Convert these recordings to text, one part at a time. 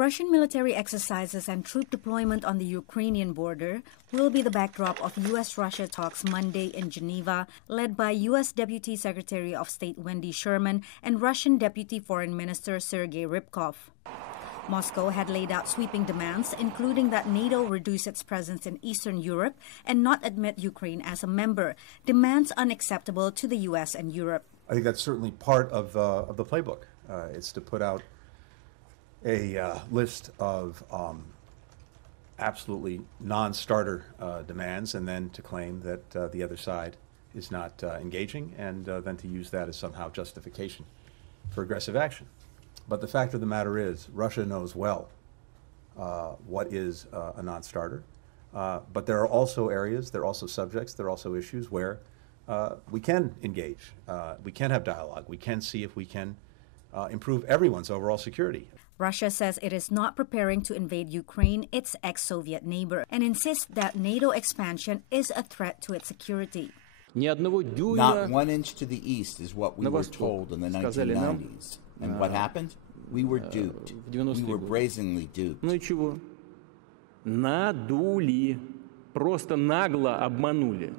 Russian military exercises and troop deployment on the Ukrainian border will be the backdrop of U.S.-Russia talks Monday in Geneva, led by U.S. Deputy Secretary of State Wendy Sherman and Russian Deputy Foreign Minister Sergei Ryabkov. Moscow had laid out sweeping demands, including that NATO reduce its presence in Eastern Europe and not admit Ukraine as a member, demands unacceptable to the U.S. and Europe. I think that's certainly part of the playbook. It's to put out a list of absolutely non-starter demands, and then to claim that the other side is not engaging, and then to use that as somehow justification for aggressive action. But the fact of the matter is, Russia knows well what is a non-starter, but there are also areas, there are also subjects, there are also issues where we can engage, we can have dialogue, we can see if we can improve everyone's overall security. Russia says it is not preparing to invade Ukraine, its ex-Soviet neighbor, and insists that NATO expansion is a threat to its security. Not 1 inch to the east is what we were told in the 1990s. And what happened? We were duped. We were brazenly duped. Надули. Просто нагло обманули.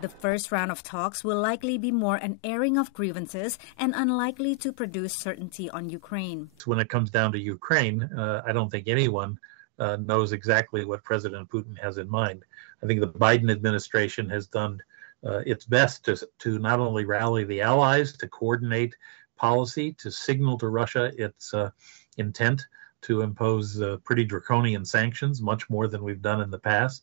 The first round of talks will likely be more an airing of grievances and unlikely to produce certainty on Ukraine. When it comes down to Ukraine, I don't think anyone knows exactly what President Putin has in mind. I think the Biden administration has done its best to not only rally the allies, to coordinate policy, to signal to Russia its intent to impose pretty draconian sanctions, much more than we've done in the past.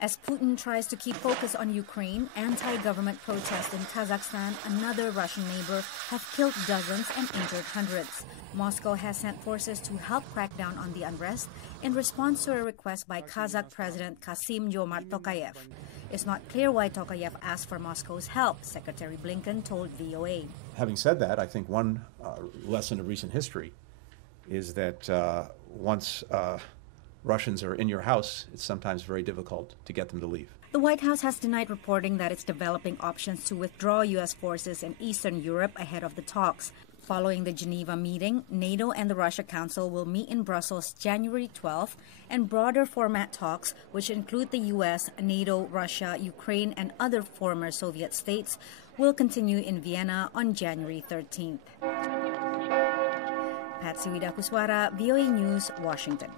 As Putin tries to keep focus on Ukraine, anti-government protests in Kazakhstan, another Russian neighbor, have killed dozens and injured hundreds. Moscow has sent forces to help crack down on the unrest in response to a request by Kazakh President Kassym-Jomart Tokayev. It's not clear why Tokayev asked for Moscow's help, Secretary Blinken told VOA. Having said that, I think one lesson of recent history is that once Russians are in your house, it's sometimes very difficult to get them to leave. The White House has denied reporting that it's developing options to withdraw U.S. forces in Eastern Europe ahead of the talks. Following the Geneva meeting, NATO and the Russia Council will meet in Brussels January 12th, and broader format talks, which include the U.S., NATO, Russia, Ukraine, and other former Soviet states, will continue in Vienna on January 13th. Patsy, Widakuswara, VOA News, Washington.